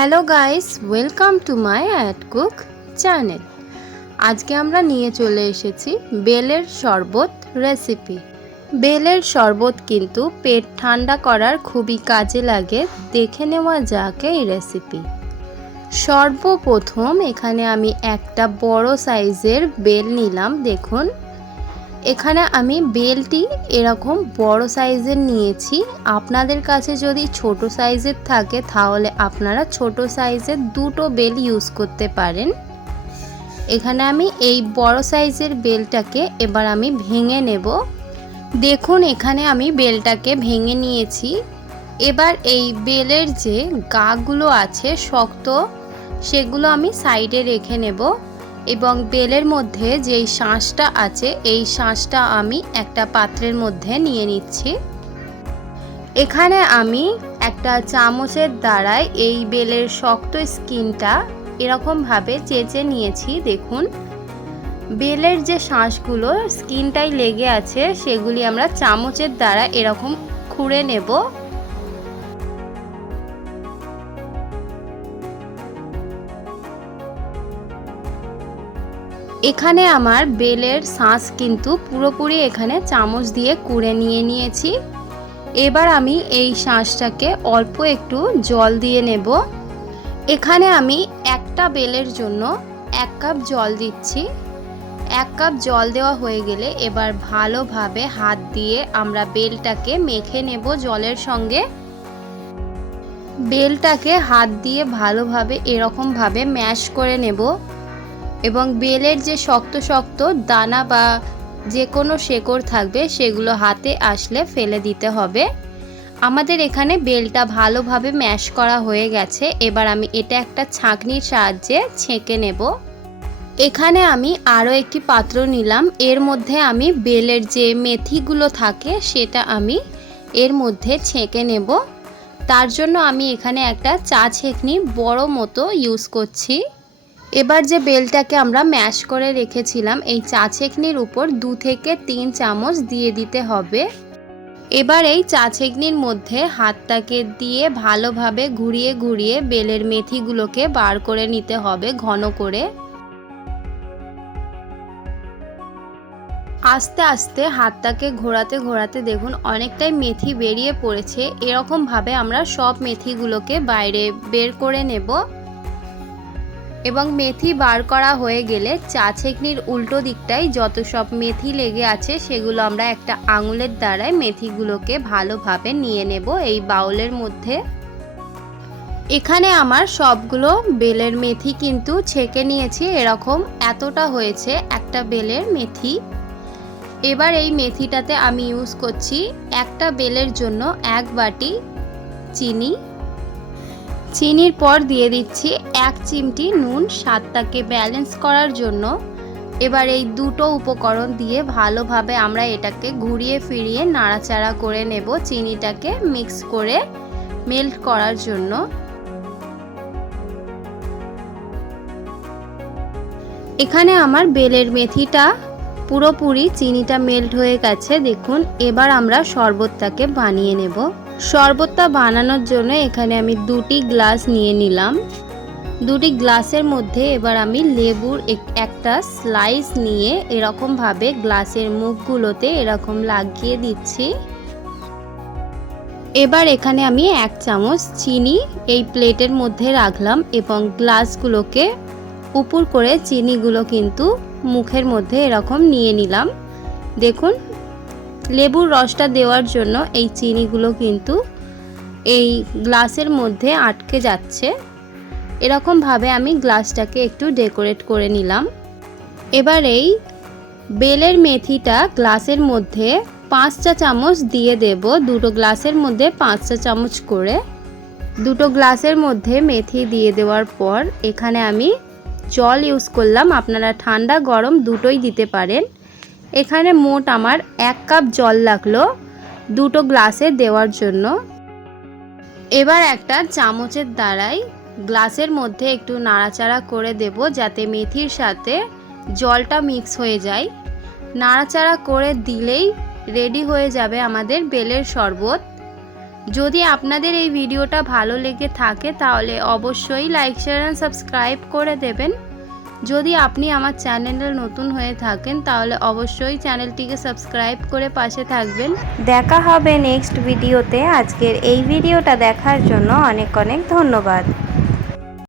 Hello guys, welcome to my at cook channel. আজকে আমরা নিয়ে চলে এসেছি বেলের শরবত রেসিপি। বেলের শরবত কিন্তু পেট ঠান্ডা করার খুবই কাজে লাগে। দেখে নেওয়া যাক এই রেসিপি। সর্বপ্রথম এখানে আমি একটা বড় সাইজের বেল নিলাম। দেখুন, এখানে আমি বেলটি এরকম বড় সাইজের নিয়েছি। আপনাদের কাছে যদি ছোট সাইজের থাকে তাহলে আপনারা ছোট সাইজের দুটো বেল ইউজ করতে পারেন। এখানে আমি এই বড় সাইজের বেলটাকে এবার আমি ভেঙে নেব। দেখুন, এখানে আমি বেলটাকে ভেঙে নিয়েছি। এবার এই বেলের যে গাগুলো আছে শক্ত, সেগুলো আমি সাইডে রেখে নেব এবং বেলের মধ্যে যেই শাঁসটা আছে এই শাঁসটা আমি একটা পাত্রের মধ্যে নিয়ে নিচ্ছি। এখানে আমি একটা চামচের দ্বারাই এই বেলের শক্ত স্কিনটা এরকমভাবে চেঁচে নিয়েছি। দেখুন, বেলের যে শাঁসগুলো স্কিনটাই লেগে আছে সেগুলি আমরা চামচের দ্বারা এরকম খুঁড়ে নেব। এখানে আমার বেলের শাঁস কিন্তু পুরোপুরি এখানে চামচ দিয়ে কুড়ে নিয়েছি। এবার আমি এই শাঁসটাকে অল্প একটু জল দিয়ে নেব। এখানে আমি একটা বেলের জন্য 1 কাপ জল দিচ্ছি। 1 কাপ জল দেওয়া হয়ে গেলে এবার ভালোভাবে হাত দিয়ে আমরা বেলটাকে মেখে নেব জলের সঙ্গে। বেলটাকে হাত দিয়ে ভালোভাবে এরকমভাবে ম্যাশ করে নেব এবং বেলের যে শক্ত শক্ত দানা বা যে কোনো শেকড় থাকবে সেগুলো হাতে আসলে ফেলে দিতে হবে। আমাদের এখানে বেলটা ভালোভাবে ম্যাশ করা হয়ে গেছে। এবার আমি এটা একটা ছাঁকনির সাহায্যে ছেঁকে নেব। এখানে আমি আরও একটি পাত্র নিলাম। এর মধ্যে আমি বেলের যে মেথিগুলো থাকে সেটা আমি এর মধ্যে ছেঁকে নেব। তার জন্য আমি এখানে একটা চা ছেঁকনি বড় মতো ইউজ করছি। এবার যে বেলটাকে আমরা ম্যাশ করে রেখেছিলাম এই চা ছেঁকনির উপর 2 থেকে 3 চামচ দিয়ে দিতে হবে। এবার এই চা ছেঁকনির মধ্যে হাতটাকে দিয়ে ভালোভাবে ঘুরিয়ে ঘুরিয়ে বেলের মেথিগুলোকে বার করে নিতে হবে ঘন করে। আস্তে আস্তে হাতটাকে ঘোরাতে ঘোরাতে দেখুন অনেকটাই মেথি বেরিয়ে পড়েছে। এরকমভাবে আমরা সব মেথিগুলোকে বাইরে বের করে নেব এবং মেথি বার করা হয়ে গেলে চা ছেঁকনির উল্টো দিকটায় যত সব মেথি লেগে আছে সেগুলো আমরা একটা আঙুলের দ্বারাই মেথিগুলোকে ভালোভাবে নিয়ে নেব এই বাউলের মধ্যে। এখানে আমার সবগুলো বেলের মেথি কিন্তু ছেঁকে নিয়েছি। এরকম এতটা হয়েছে একটা বেলের মেথি। এবার এই মেথিটাতে আমি ইউজ করছি একটা বেলের জন্য 1 বাটি চিনি। চিনির পর দিয়ে দিচ্ছি 1 চিমটি নুন স্বাদটাকে ব্যালেন্স করার জন্য। এবার এই দুটো উপকরণ দিয়ে ভালোভাবে আমরা এটাকে ঘুরিয়ে ফিরিয়ে নাড়াচাড়া করে নেব চিনিটাকে মিক্স করে মেল্ট করার জন্য। এখানে আমার বেলের মেথিটা পুরোপুরি চিনিটা মেল্ট হয়ে গেছে। দেখুন, এবার আমরা শরবতটাকে বানিয়ে নেব। শরবতটা বানানোর জন্য এখানে আমি 2টি গ্লাস নিয়ে নিলাম। 2টি গ্লাসের মধ্যে এবার আমি লেবুর একটা স্লাইস নিয়ে এরকমভাবে গ্লাসের মুখগুলোতে এরকম লাগিয়ে দিচ্ছি। এবার এখানে আমি 1 চামচ চিনি এই প্লেটের মধ্যে রাখলাম এবং গ্লাসগুলোকে উপর করে চিনিগুলো কিন্তু মুখের মধ্যে এরকম নিয়ে নিলাম। দেখুন, লেবুর রসটা দেওয়ার জন্য এই চিনিগুলো কিন্তু এই গ্লাসের মধ্যে আটকে যাচ্ছে। এরকমভাবে আমি গ্লাসটাকে একটু ডেকোরেট করে নিলাম। এবার এই বেলের মেথিটা গ্লাসের মধ্যে 5 চা চামচ দিয়ে দেব। 2টো গ্লাসের মধ্যে 5 চা চামচ করে। 2টো গ্লাসের মধ্যে মেথি দিয়ে দেওয়ার পর এখানে আমি জল ইউজ করলাম। আপনারা ঠান্ডা গরম দুটোই দিতে পারেন। এখানে মোট আমার 1 কাপ জল লাগলো 2টো গ্লাসে দেওয়ার জন্য। এবার একটা চামচের দ্বারাই গ্লাসের মধ্যে একটু নাড়াচাড়া করে দেব যাতে মেথির সাথে জলটা মিক্স হয়ে যায়। নাড়াচাড়া করে দিলেই রেডি হয়ে যাবে আমাদের বেলের শরবত। যদি আপনাদের এই ভিডিওটা ভালো লেগে থাকে তাহলে অবশ্যই লাইক শেয়ার এন্ড সাবস্ক্রাইব করে দেবেন। যদি আপনি আমার চ্যানেলে নতুন হয়ে থাকেন তাহলে অবশ্যই চ্যানেলটিকে সাবস্ক্রাইব করে পাশে থাকবেন। দেখা হবে নেক্সট ভিডিওতে। আজকের এই ভিডিওটা দেখার জন্য অনেক অনেক ধন্যবাদ।